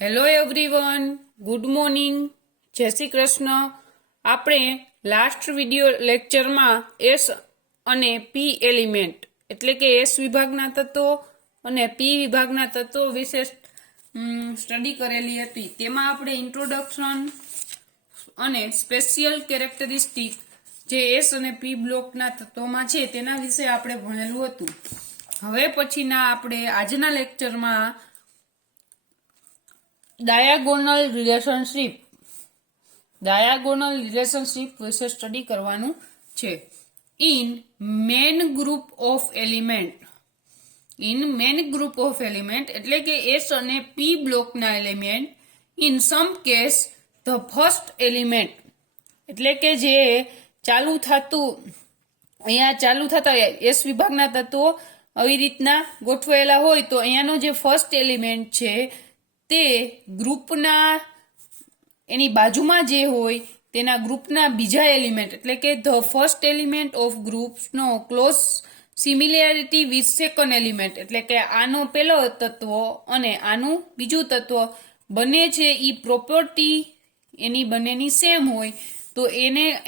Hello everyone, good morning, જય શ્રી કૃષ્ણ. આપણે last video લેક્ચરમાં એસ અને પી એલિમેન્ટ એટલે કે એસ વિભાગના તત્વો અને પી વિભાગના તત્વો વિશે સ્ટડી કરેલી હતી. તેમાં આપણે ઇન્ટ્રોડક્શન અને સ્પેશિયલ કેરેક્ટરિસ્ટિક જે એસ અને પી બ્લોકના તત્વોમાં છે તેના વિશે આપણે ભણેલું હતું. હવે પછીના આપણે આજના લેક્ચરમાં ડાયાગોનલ રિલેશનશિપ વિશે સ્ટડી કરવાનું છે. In main group of element એટલે કે એસ અને પી બ્લોકના element, in some case the first element એટલે કે જે ચાલુ થતા એસ વિભાગના તત્વો આવી રીતના ગોઠવાયેલા હોય તો અહીંયાનો જે ફર્સ્ટ એલિમેન્ટ છે તે ગ્રુપના એની બાજુમાં જે હોય તેના ગ્રુપના બીજા એલિમેન્ટ એટલે કે ધ ફર્સ્ટ એલિમેન્ટ ઓફ ગ્રુપ્સનો close similarity with second element એટલે કે આનો પહેલો તત્વ અને આનું બીજું તત્વ બંને છે એ પ્રોપર્ટી એની બંનેની સેમ હોય તો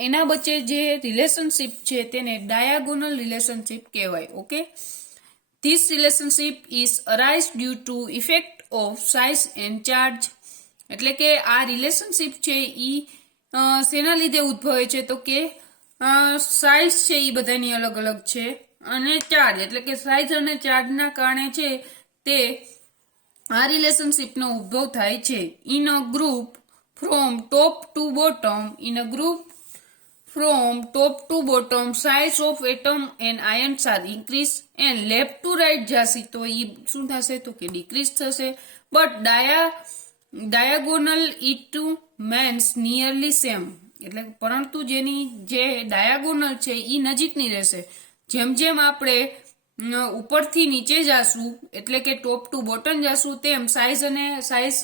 એના વચ્ચે જે રિલેશનશિપ છે તેને ડાયાગોનલ રિલેશનશિપ કહેવાય. Okay, this relationship is arise due to effect of size and charge એટલે કે આ રિલેશનશિપ છે એ શેના લીધે ઉદ્ભવે છે તો કે સાઇઝ છે એ બધાની અલગ અલગ છે અને ચાર્જ એટલે કે સાઇઝ અને ચાર્જના કારણે છે તે આ રિલેશનશિપનો ઉદ્ભવ થાય છે. In a group from top two bottom size of atom and ions are increase and left to right જશે તો એ શું થશે તો કે ડિક્રીઝ થશે. But diagonal it means nearly same એટલે પરંતુ જેની જે ડાયાગોનલ છે એ નજીકની રહેશે. જેમ જેમ આપણે ઉપરથી નીચે જાશું એટલે કે ટોપ ટુ બોટમ જાશું તેમ size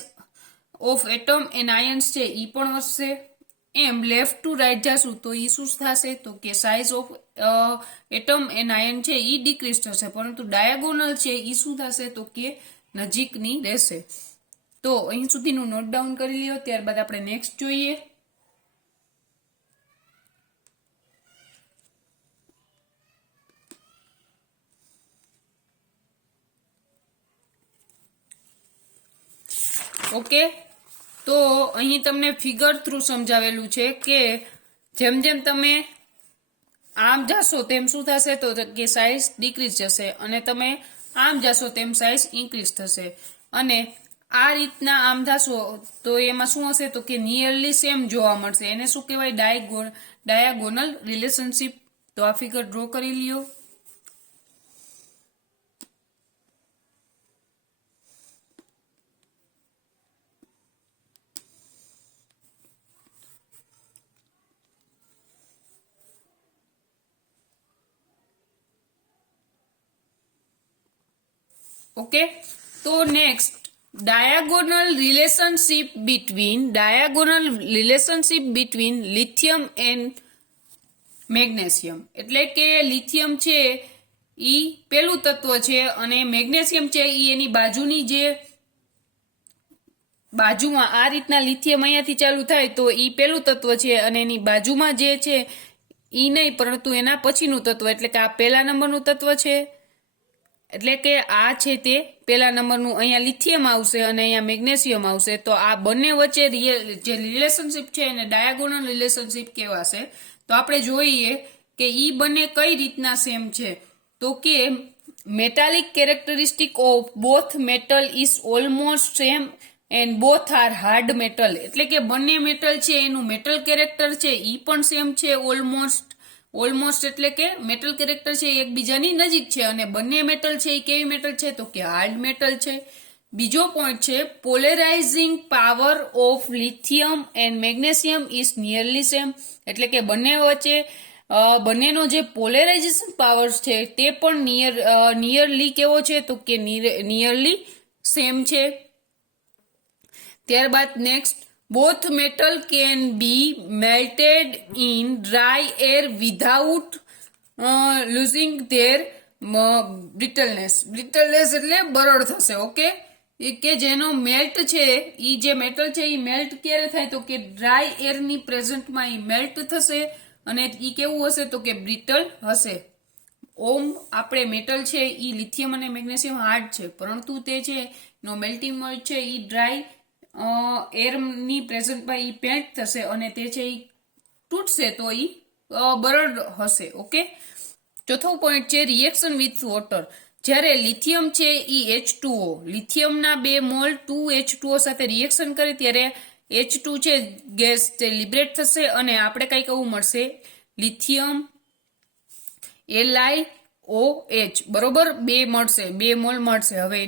of atom and ions છે એ પણ વધશે. એમ લેફ્ટ ટુ રાઈટ જાશું તો એ શું થશે તો કે size of atom and ion છે એ ડિક્રીઝ થશે પરંતુ ડાયાગોનલ છે એ શું થશે તો કે નજીકની રહેશે. તો અહીં સુધીનું નોટ ડાઉન કરી લ્યો. ત્યારબાદ આપણે નેક્સ્ટ જોઈએ. ઓકે, તો અહીં તમને ફિગર થ્રુ સમજાવેલું છે કે જેમ જેમ તમે આમ જાશો તેમ શું થશે તો કે સાઇઝ ડિક્રીઝ જશે અને તમે આમ જાશો તેમ સાઇઝ ઇન્ક્રીઝ થશે અને આ રીતના આમ જાશો તો એમાં શું હશે તો કે નિયરલી સેમ જોવા મળશે. એને શું કહેવાય ડાયાગોનલ રિલેશનશિપ. તો આ ફિગર ડ્રો કરી લ્યો. ઓકે, તો next diagonal relationship between lithium and magnesium એટલે કે લિથિયમ છે ઈ પેલું તત્વ છે અને મેગ્નેશિયમ છે ઈ એની બાજુમાં આ રીતના લિથિયમ અહીંયાથી ચાલુ થાય તો ઈ પેલું તત્વ છે અને એની બાજુમાં જે છે ઈ નહીં પરંતુ એના પછીનું તત્વ એટલે કે આ પહેલા નંબરનું તત્વ છે એટલે કે આ છે તે પહેલા નંબરનું અહીંયા લિથિયમ આવશે અને અહીંયા મેગ્નેશિયમ આવશે. તો આ બંને વચ્ચે જે રિલેશનશિપ છે એને ડાયાગોનલ રિલેશનશિપ કહેવાશે. તો આપણે જોઈએ કે ઈ બંને કઈ રીતના સેમ છે તો કે metallic characteristic of both metal is almost same and both are hard metal એટલે કે બંને મેટલ છે એનું મેટલ કેરેક્ટર છે ઈ પણ સેમ છે. ઓલમોસ્ટ એટલે કે મેટલ કેરેક્ટર છે એકબીજાની નજીક છે અને બંને મેટલ છે એ કેવી મેટલ છે તો કે હાર્ડ મેટલ છે. બીજો પોઈન્ટ છે polarising power of lithium and magnesium is nearly same એટલે કે બંનેનો જે પોલેરાઇઝેશન પાવર છે તે પણ નિયરલી કેવો છે તો કે નિયરલી સેમ છે. ત્યારબાદ next both metal can be melted in dry air without losing their brittleness એટલે બરડ થશે. ઓકે, એ કે જેનો મેલ્ટ છે ઈ જે મેટલ છે ઈ મેલ્ટ ક્યારે થાય તો કે ડ્રાય એરની પ્રેઝન્ટમાં ઈ મેલ્ટ થશે અને ઈ કેવું હશે તો કે બ્રિટલ હશે. ઓમ આપણે મેટલ છે ઈ લિથિયમ અને મેગ્નેશિયમ હાર્ડ છે, પરંતુ તે છે નો મેલ્ટિંગ પોઈન્ટ છે ઈ ડ્રાય એરની પ્રેઝન્ટમાં ઈ પેન્ટ થશે અને તે છે ઈ તૂટશે તો ઈ બરડ હશે. ઓકે, ચોથો પોઈન્ટ છે રિએક્શન વિથ વોટર. જ્યારે લિથિયમ છે ઈ H2O, લિથિયમના 2 મોલ 2H2O સાથે રિએક્શન કરે ત્યારે H2 છે ગેસ તે લિબરેટ થશે અને આપણે કઈક એવું મળશે લિથિયમ LiOH, બરોબર, 2 મળશે, 2 મોલ મળશે. હવે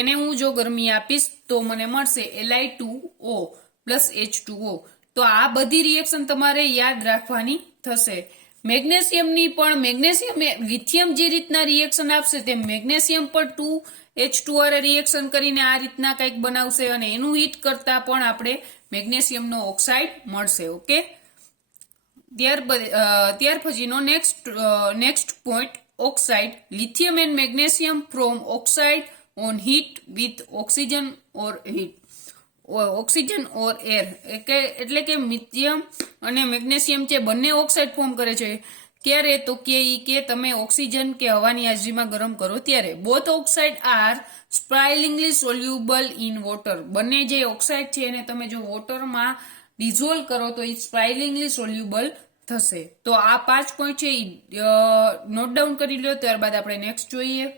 એને હું જો ગરમી આપીશ તો મને મળશે Li2O પ્લસ H2O. તો આ બધી રિએક્શન તમારે યાદ રાખવાની થશે. મેગ્નેશિયમની પણ લિથિયમ જે રીતના રિએક્શન આપશે તે મેગ્નેશિયમ પણ 2H2O રિએક્શન કરીને આ રીતના કંઈક બનાવશે અને એનું હીટ કરતા પણ આપણે મેગ્નેશિયમનો ઓક્સાઇડ મળશે. ઓકે, ત્યાર પછીનો next point oxide. Lithium and magnesium from oxide on heat with oxygen or air. એટલે કે લિથિયમ અને મેગ્નેશિયમ છે બંને ઓક્સાઇડ ફોર્મ કરે છે ક્યારે તો કે તમે ઓક્સિજન કે હવાની હાજરીમાં ગરમ કરો ત્યારે. Both oxide are sparingly soluble in water. બંને જે ઓક્સાઇડ છે એને તમે જો વોટરમાં ડિઝોલ્વ કરો તો એ સ્પાઇલિંગલી સોલ્યુબલ થશે. તો આ 5 પોઈન્ટ છે નોટ ડાઉન કરી લો. ત્યારબાદ આપણે નેક્સ્ટ જોઈએ.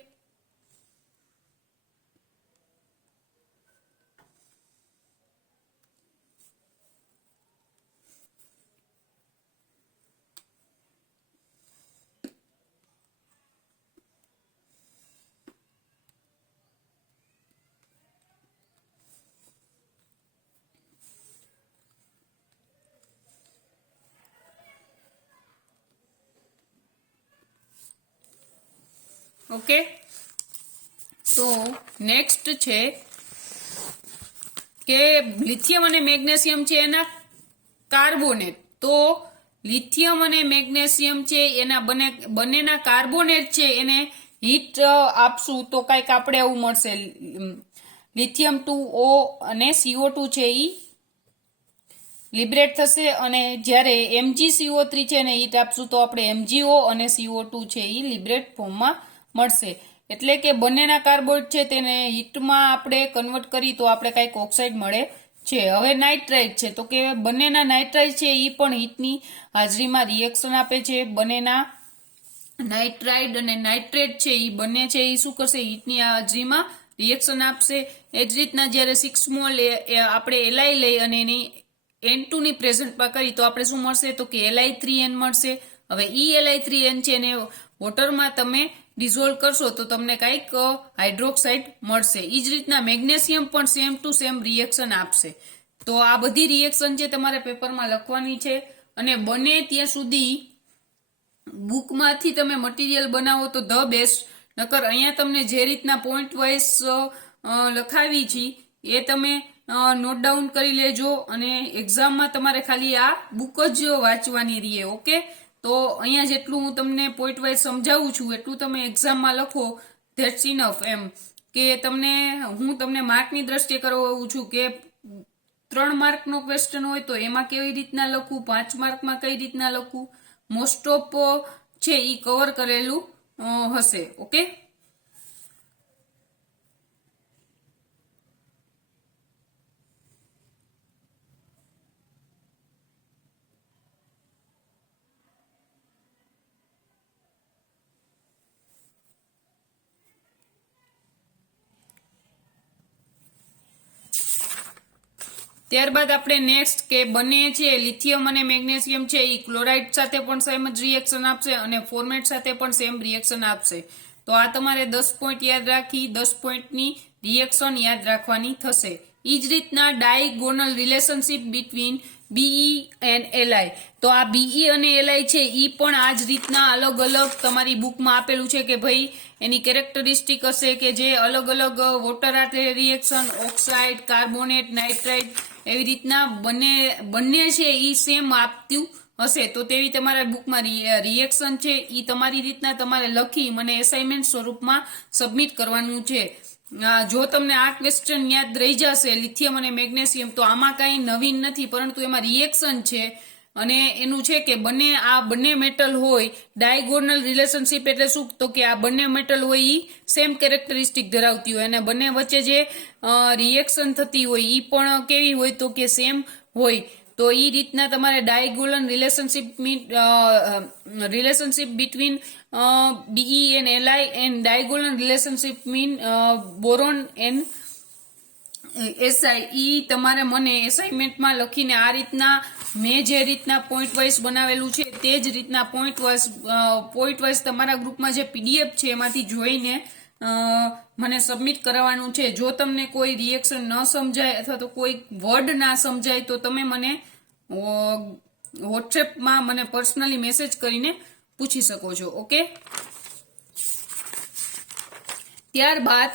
ઓકે, તો નેક્સ્ટ છે કે લિથિયમ અને મેગ્નેશિયમ છે એના કાર્બોનેટ. તો લિથિયમ અને મેગ્નેશિયમ છે એના બંનેના કાર્બોનેટ છે એને હીટ આપશું તો કઈક આપણે એવું મળશે લિથિયમ 2O અને CO2 છે ઈ લિબરેટ થશે અને જ્યારે MgCO3 છે એને હીટ આપશું તો આપણે MgO અને CO2 છે ઈ લિબરેટ ફોર્મમાં મળશે. એટલે કે બંનેના કાર્બોનેટ છે તેને હીટમાં આપણે કન્વર્ટ કરી તો આપણે કઈક ઓક્સાઇડ મળે છે. હવે નાઇટ્રાઇટ છે તો કે બંનેના નાઇટ્રાઇટ છે એ પણ હીટની હાજરીમાં રિએક્શન આપે છે. બંનેના નાઇટ્રાઇડ અને નાઇટ્રેટ છે એ બંને છે એ શું કરશે હીટની હાજરીમાં રિએક્શન આપશે. એ જ રીતના જ્યારે 6 મોલ આપણે Li લઈ અને એની N2 ની પ્રેઝન્ટમાં કરી તો આપણે શું મળશે તો કે Li3N મળશે. હવે Li3N છે એને વોટરમાં તમે ડિઝોલ્વ કરશો તો તમને કંઈક હાઇડ્રોક્સાઇડ મળશે. એ જ રીતના મેગ્નેશિયમ પણ સેમ ટુ સેમ રિએક્શન આપશે. તો આ બધી રિએક્શન છે તમારે પેપરમાં લખવાની છે અને બને ત્યાં સુધી બુકમાંથી તમે મટીરિયલ બનાવો તો ધ બેસ્ટ. નકર અહીંયા તમને જે રીતના પોઈન્ટ વાઇઝ લખાવી છે એ તમે નોટ ડાઉન કરી લેજો અને એક્ઝામમાં તમારે ખાલી આ બુક જ વાંચવાની રહીએ. ઓકે, તો અહીંયા જેટલું હું તમને પોઈન્ટ વાઇઝ સમજાવું છું એટલું તમે એક્ઝામમાં લખો, ધેટ્સ ઇનફ. એમ કે હું તમને માર્કની દ્રષ્ટિએ કરાવું છું કે 3 માર્કનો ક્વેશ્ચન હોય તો એમાં કેવી રીતના લખવું, 5 માર્કમાં કઈ રીતના લખવું, મોસ્ટ ઓફ છે એ કવર કરેલું હશે. ઓકે, ત્યારબાદ આપણે નેક્સ્ટ કે બંને છે લિથિયમ અને મેગ્નેશિયમ છે એ ક્લોરાઇડ સાથે પણ સેમ જ રિએક્શન આપશે અને ફોર્મેટ સાથે પણ સેમ રિએક્શન આપશે. તો આ તમારે 10 પોઈન્ટ યાદ રાખી 10 પોઈન્ટની રિએક્શન યાદ રાખવાની થશે. એ જ રીતના diagonal relationship between Be and Li. તો આ Be અને Li છે એ પણ આ જ રીતના અલગ અલગ તમારી બુકમાં આપેલું છે કે ભાઈ એની કેરેક્ટરિસ્ટિક હશે કે જે અલગ અલગ વોટર હાથે રિએક્શન, ઓક્સાઇડ, કાર્બોનેટ, નાઇટ્રાઇટ એવી રીતના બંને છે એ સેમ આપતું હશે. તો તેવી તમારા બુકમાં રિએક્શન છે એ તમારી રીતના તમારે લખી મને એસાઇનમેન્ટ સ્વરૂપમાં સબમિટ કરવાનું છે. જો તમને આ ક્વેશ્ચન યાદ રહી જશે લિથિયમ અને મેગ્નેશિયમ, તો આમાં કાંઈ નવીન નથી, પરંતુ એમાં રિએક્શન છે અને એનું છે કે બંને મેટલ હોય ડાયગોનલ રિલેશનશિપ એટલે શું, તો કે આ બંને મેટલ હોય ઈ સેમ કેરેક્ટરિસ્ટિક ધરાવતી હોય અને બંને વચ્ચે જે રિએક્શન થતી હોય ઈ પણ કેવી હોય, તો કે સેમ હોય. તો ઈ રીતના તમારે diagonal relationship between Be and Li and diagonal relationship mean boron and SI. ઈ તમારે મને એસાઇનમેન્ટમાં લખીને આ રીતના મેં જે રીતના પોઈન્ટ વાઇઝ બનાવેલું છે તે જ રીતના પોઈન્ટ વાઇઝ તમારા ગ્રુપમાં જે પીડીએફ છે એમાંથી જોઈને મને સબમિટ કરાવવાનું છે. જો તમને કોઈ રિએક્શન ન સમજાય અથવા તો કોઈ વર્ડ ના સમજાય તો તમે મને વોટ્સએપમાં મને પર્સનલી મેસેજ કરીને પૂછી શકો છો. ઓકે, ત્યારબાદ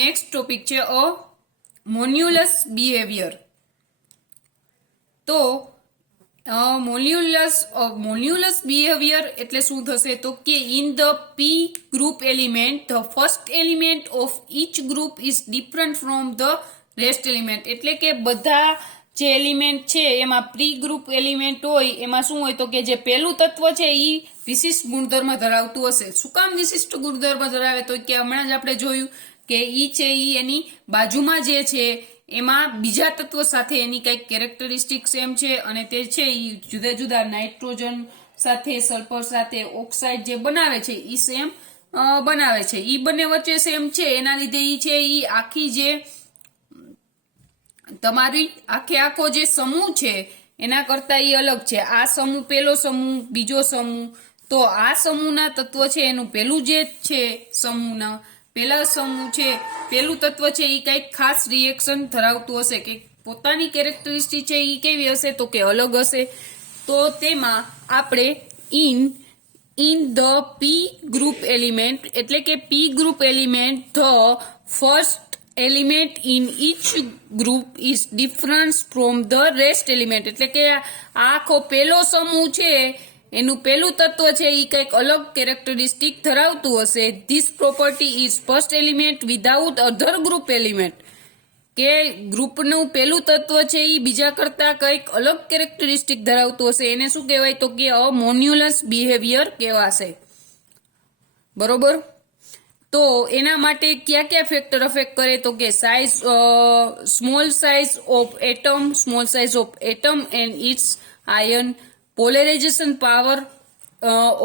નેક્સ્ટ ટોપિક છે મોન્યુલસ બિહેવિયર. તો મોન્યુલસ બિહેવિયર એટલે શું થશે, તો કે in the P group element the first element of each group is different from the rest element. એટલે કે બધા જે એલિમેન્ટ છે એમાં પ્રી ગ્રુપ એલિમેન્ટ હોય એમાં શું હોય, તો કે જે પહેલું તત્વ છે એ વિશિષ્ટ ગુણધર્મ ધરાવતું હશે. શું કામ વિશિષ્ટ ગુણધર્મ ધરાવે, તો કે હમણાં જ આપણે જોયું કે ઈ છે ઈ એની બાજુમાં જે છે એમાં બીજા તત્વ સાથે એની કંઈક કેરેક્ટરિસ્ટિક સેમ છે અને તે છે ઈ જુદા જુદા નાઇટ્રોજન સાથે સલ્ફર સાથે ઓક્સાઇડ જે બનાવે છે ઈ સેમ બનાવે છે. ઈ બંને વચ્ચે સેમ છે એના લીધે ઈ છે ઈ આખી જે તમારી આખો જે સમૂહ છે એના કરતા ઈ અલગ છે. આ સમૂહ પેલો સમૂહ, બીજો સમૂહ, તો આ સમૂહના તત્વ છે એનું પેલું જે છે સમૂહના પેલા સમૂહ છે પેલું તત્વ છે ઈ કઈક ખાસ રિએક્શન ધરાવતું હશે કે પોતાની કેરેક્ટરિસ્ટિક છે ઈ કેવી હશે, તો કે અલગ હશે. તો તેમાં આપણે in the P group element એટલે કે P group element the first element in each group is different from the rest element. એટલે કે આખો પેલો સમૂહ છે એનું પેલું તત્વ છે એ કંઈક અલગ કેરેક્ટરિસ્ટિક ધરાવતું હશે. This property is first element without other group element. કે ગ્રુપનું પેલું તત્વ છે એ બીજા કરતા કંઈક અલગ કેરેક્ટરિસ્ટિક ધરાવતું હશે. એને શું કહેવાય, તો કે મોન્યુલસ બિહેવિયર કહેવાશે. બરોબર. તો એના માટે કયા કયા ફેક્ટર અફેક્ટ કરે, તો કે small size of atom and its ion, polarization power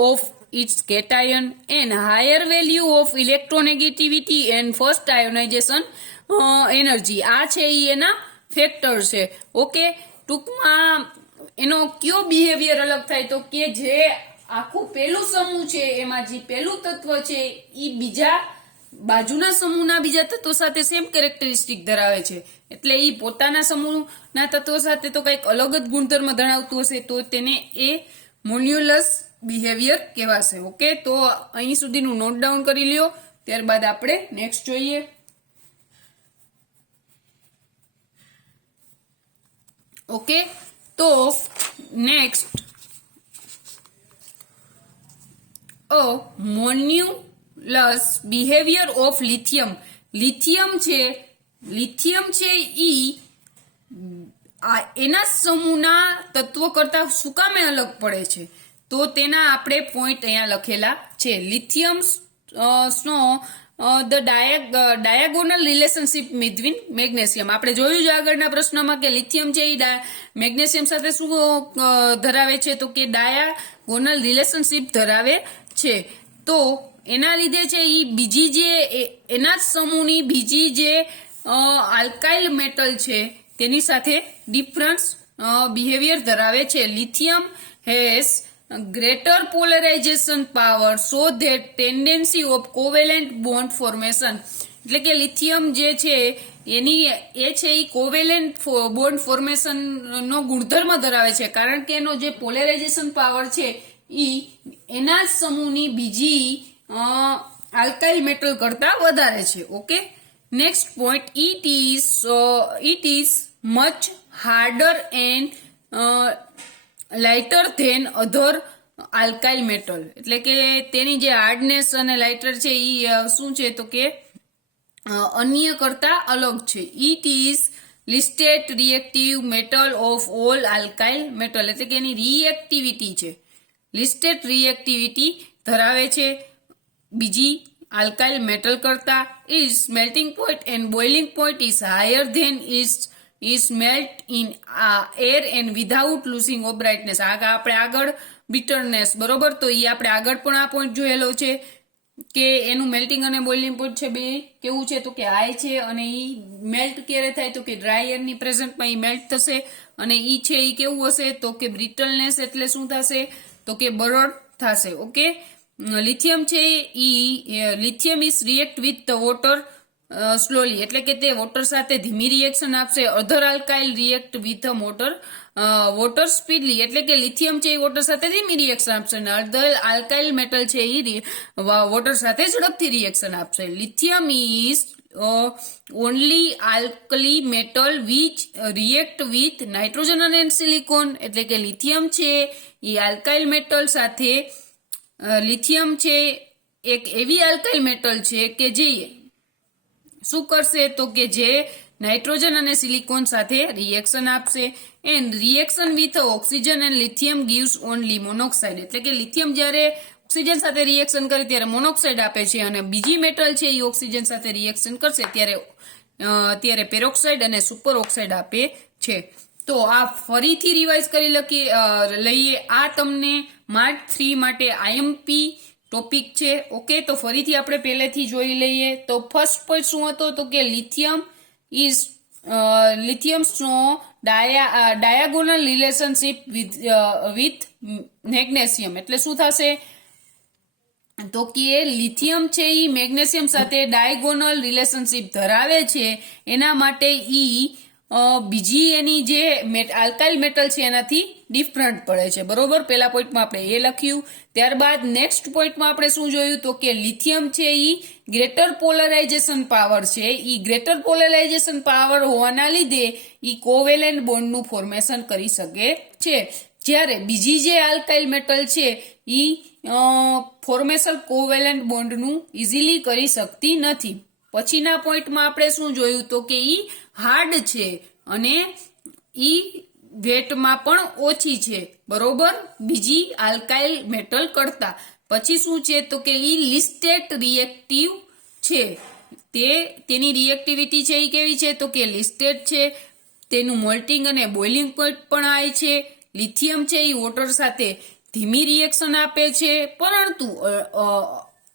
of its cation and higher value of electronegativity and first ionization energy. આ છે એ એના ફેક્ટર છે. ઓકે, ટૂંકમાં એનો કયો બિહેવિયર અલગ થાય, તો કે જે આખું પેલું સમૂહ છે એમાં જે પેલું તત્વ છે એ બીજા બાજુના સમૂહના બીજા તત્વો સાથે સેમ કેરેક્ટરિસ્ટિક ધરાવે છે. એટલે એ પોતાના સમૂહના તત્વો સાથે તો કંઈક અલગ જ ગુણધર્મ ધરાવતું હશે, તો તેને એ મોન્યુલસ બિહેવિયર કહેવાશે. ઓકે, તો અહીં સુધીનું નોટ ડાઉન કરી લ્યો. ત્યારબાદ આપણે નેક્સ્ટ જોઈએ. ઓકે, તો next anomalous behaviour of lithium. Lithium છે ઈ એના સમૂહના તત્વો કરતા શું કામે અલગ પડે છે, તો તેના આપણે પોઈન્ટ અહીંયા લખેલા છે. Lithium the diagonal relationship between magnesium. આપણે જોયું છે આગળના પ્રશ્નમાં કે લિથિયમ છે એ મેગ્નેશિયમ સાથે શું ધરાવે છે, તો કે ડાયાગોનલ રિલેશનશિપ ધરાવે છે. તો એના લીધે છે એ બીજી જે એના જ સમૂહની બીજી જે આલ્કાઇલ મેટલ છે તેની સાથે ડિફરન્સ બિહેવિયર ધરાવે છે. Lithium has greater polarization power so that tendency of covalent bond formation. એટલે કે લિથિયમ જે છે એ કોવેલેન્ટ બોન્ડ ફોર્મેશન નો ગુણધર્મ ધરાવે છે, કારણ કે એનો જે પોલેરાઇઝેશન પાવર છે ઈ એના જ સમૂહની બીજી આલ્કાઇલ મેટલ કરતા વધારે છે. Okay, next point, it is much harder and lighter than other alkyl metal, એટલે કે તેની જે હાર્ડનેસ અને લાઇટર છે એ શું છે તો કે અન્ય કરતા અલગ છે. It is listed reactive metal of all alkali metal, એટલે કે એની રિએક્ટિવિટી છે, લિસ્ટેડ રિએક્ટિવિટી ધરાવે છે બીજી આલ્કાઇલ મેટલ કરતા. Its melting point and boiling point is higher than is melt in air and without losing of brightness. આપણે આગળ બિટરનેસ, બરોબર, તો એ આપણે આગળ પણ આ પોઈન્ટ જોયેલો છે કે એનું મેલ્ટિંગ અને બોઇલિંગ પોઈન્ટ છે બે કેવું છે તો કે હાઈ છે, અને ઈ મેલ્ટ ક્યારે થાય તો કે ડ્રાય એરની પ્રેઝન્ટમાં ઈ મેલ્ટ થશે, અને ઈ છે ઈ કેવું હશે તો કે બ્રિટલનેસ, એટલે શું થશે તો કે બરડ થશે. ઓકે, લિથિયમ છે lithium is react with the water slowly, એટલે કે તે વોટર સાથે ધીમી રિએક્શન આપશે. Other alkali react with water speedily, એટલે કે લિથિયમ છે એ વોટર સાથે ધીમી રિએક્શન આપશે, અને અધર આલ્કાઇલ મેટલ છે એ વોટર સાથે ઝડપથી રિએક્શન આપશે. Lithium is only alkali metal which react with nitrogen અને સિલિકોન, એટલે કે લિથિયમ છે એ આલ્કાઇલ મેટલ સાથે લિથિયમ છે એક એવી આલ્કાઇલ મેટલ છે કે જે શું કરશે તો કે જે નાઇટ્રોજન અને સિલિકોન સાથે રિએક્શન આપશે. And reaction with oxygen and lithium gives only monoxide, એટલે કે લિથિયમ જ્યારે ઓક્સિજન સાથે રિએક્શન કરે ત્યારે મોનોક્સાઇડ આપે છે, અને બીજી મેટલ છે એ ઓક્સિજન સાથે રિએક્શન કરશે ત્યારે પેરોક્સાઇડ અને સુપર ઓક્સાઇડ આપે છે. તો આ ફરીથી રિવાઇઝ કરી લઈએ. આ તમને માર્ક 3 માટે આઈએમપી ટોપિક છે. ઓકે, તો ફરીથી આપણે પહેલેથી જોઈ લઈએ. તો ફર્સ્ટ પોઈન્ટ શું હતો તો કે લિથિયમ્સનો ડાયાગોનલ રિલેશનશિપ વિથ મેગ્નેશિયમ, એટલે શું થશે તો કે લિથિયમ છે એ મેગ્નેશિયમ સાથે ડાયગોનલ રિલેશનશિપ ધરાવે છે, એના માટે બીજી એની જે આલ્કાઇલ મેટલ છે એનાથી ડિફરન્ટ પડે છે, બરોબર. પેલા પોઈન્ટમાં આપણે એ લખ્યું. ત્યારબાદ નેક્સ્ટ પોઈન્ટમાં આપણે શું જોયું તો કે લિથિયમ છે એ ગ્રેટર પોલરાઇઝેશન પાવર છે, એ ગ્રેટર પોલરાઇઝેશન પાવર હોવાના લીધે એ કોવેલેન્ટ બોન્ડનું ફોર્મેશન કરી શકે છે, જ્યારે બીજી જે આલ્કાઇલ મેટલ છે એ ફોર્મેશન કોવેલેન્ટ બોન્ડનું ઇઝીલી કરી શકતી નથી. પછીના પોઈન્ટમાં આપણે શું જોયું તો કે ઈ હાર્ડ છે અને ઈ વેટમાં પણ ઓછી છે, બરોબર, બીજી આલ્કાઇલ મેટલ કરતા. પછી શું છે તો કે ઈ લિસ્ટેડ રિએક્ટિવ છે, તેની રિએક્ટિવિટી છે એ કેવી છે તો કે લિસ્ટેડ છે, તેનું મોલ્ટિંગ અને બોઇલિંગ પોઈન્ટ પણ હાઈ છે. લિથિયમ છે એ વોટર સાથે ધીમી રિએક્શન આપે છે, પરંતુ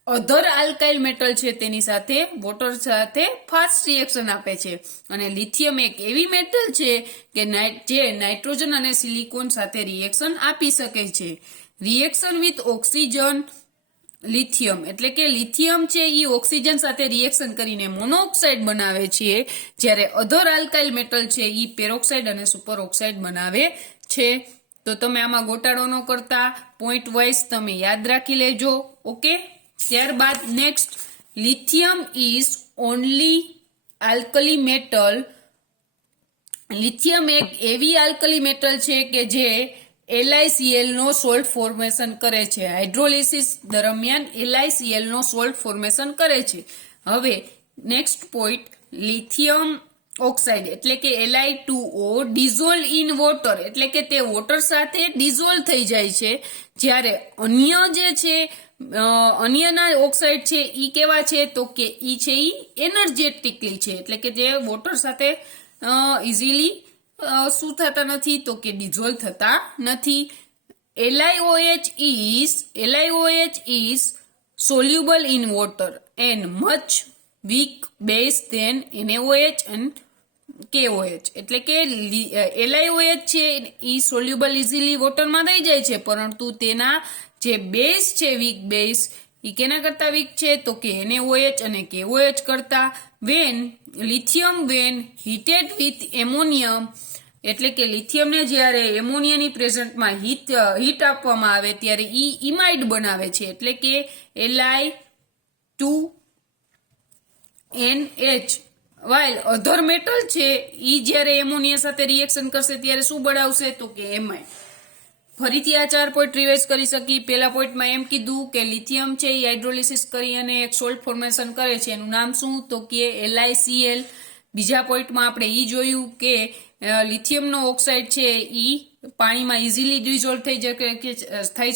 અધર આલ્કાઇલ મેટલ છે તેની સાથે વોટર સાથે ફાસ્ટ રિએક્શન આપે છે, અને લિથિયમ એક એવી મેટલ છે કે જે નાઇટ્રોજન અને સિલિકોન સાથે રિએક્શન આપી શકે છે. રિએક્શન વિથ ઓક્સિજન લિથિયમ, એટલે કે લિથિયમ છે એ ઓક્સિજન સાથે રિએક્શન કરીને મોનોક્સાઇડ બનાવે છે, જ્યારે અધર આલ્કાઇલ મેટલ છે એ પેરોક્સાઇડ અને સુપર ઓક્સાઇડ બનાવે છે. તો તમે આમાં ગોટાળો ન કરતા, પોઈન્ટ વાઇઝ તમે યાદ રાખી લેજો. ઓકે, ત્યારબાદ next, lithium is only alkali metal. Lithium એક એવી આલ્કલી મેટલ છે કે જે LiCl નો સોલ્ટ ફોર્મેશન કરે છે, હાઇડ્રોલિસિસ દરમિયાન LiCl નો સોલ્ટ ફોર્મેશન કરે છે. હવે નેક્સ્ટ પોઈન્ટ, લિથિયમ ઓક્સાઇડ એટલે કે Li2O ડિઝોલ્વ ઇન વોટર, એટલે કે તે વોટર સાથે ડિઝોલ્વ થઈ જાય છે, જ્યારે અન્ય જે છે અન્યના ઓક્સાઇડ છે ઈ કેવા છે તો કે ઈ છે ઈ એનર્જેટિકલી છે, એટલે કે જે વોટર સાથે ઇઝીલી શું થતા નથી તો કે ડિઝોલ્વ થતા નથી. LiOH is soluble in water and much weak base than NaOH and KOH, એટલે કે LiOH છે એ સોલ્યુબલ ઇઝીલી વોટરમાં થઈ જાય છે, પરંતુ તેના જે બેઝ છે વીક બેઝ એ કેના કરતા વીક છે તો કે NaOH અને KOH કરતા. Lithium when heated with ammonium, એટલે કે લિથિયમને જ્યારે એમોનિયાની પ્રેઝન્ટમાં હીટ આપવામાં આવે ત્યારે ઈ ઇમાઇડ બનાવે છે, એટલે કે Li2NH. વાઇલ અધર મેટલ છે ઈ જ્યારે એમોનિયા સાથે રિએક્શન કરશે ત્યારે શું બનાવશે તો કે એમાઇડ. ફરીથી આ 4 પોઈન્ટ રિવાઇઝ કરી શકી. પહેલા પોઈન્ટમાં એમ કીધું કે લિથિયમ છે એ હાઇડ્રોલિસિસ કરી અને એક સોલ્ટ ફોર્મેશન કરે છે, એનું નામ શું તો કે LiCl. બીજા પોઈન્ટમાં આપણે ઈ જોયું કે લિથિયમનો ઓક્સાઇડ છે ઈ પાણીમાં ઇઝીલી ડિઝોલ્વ થઈ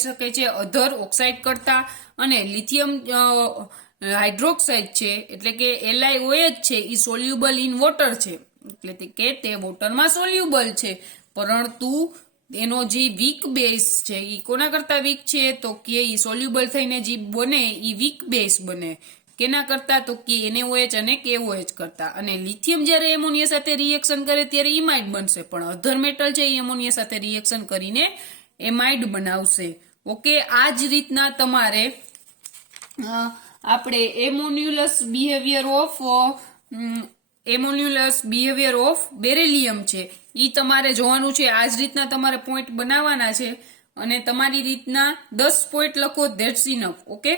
શકે છે અધર ઓક્સાઇડ કરતા, અને લિથિયમ હાઇડ્રોક્સાઇડ છે એટલે કે LiOH છે એ સોલ્યુબલ ઇન વોટર છે, એટલે કે તે વોટરમાં સોલ્યુબલ છે, પરંતુ એનો જે વીક બેઝ છે એ કોના કરતા વીક છે તો કે એ સોલ્યુબલ થઈને જે બને એ વીક બેઝ બને. કેના કરતા તો કે NaOH અને KOH કરતા. અને લિથિયમ જ્યારે એમોનિયા સાથે રિએક્શન કરે ત્યારે ઇમાઇડ બનશે, પણ અધર મેટલ છે એ એમોનિયા સાથે રિએક્શન કરીને એમાઇડ બનાવશે. ઓકે, આ જ રીતના તમારે આપણે એમોન્યુલસ બિહેવિયર ઓફ બેરેલિયમ છે ઈ તમારે જોવાનું છે. આ જ રીતના તમારે પોઈન્ટ બનાવવાના છે અને તમારી રીતના 10 પોઈન્ટ લખો, ધેટ્સ ઇનફ. ઓકે,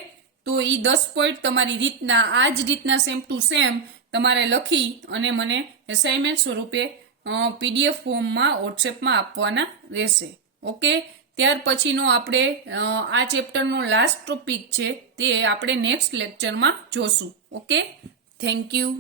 તો ઈ 10 પોઈન્ટ તમારી રીતના આ જ રીતના સેમ ટુ સેમ તમારે લખી અને મને એસાઇનમેન્ટ સ્વરૂપે PDF ફોર્મમાં વોટ્સએપમાં આપવાના રહેશે. ઓકે, ત્યાર પછીનો આપણે આ ચેપ્ટરનો લાસ્ટ ટોપિક છે તે આપણે નેક્સ્ટ લેક્ચરમાં જોશું. Okay, thank you.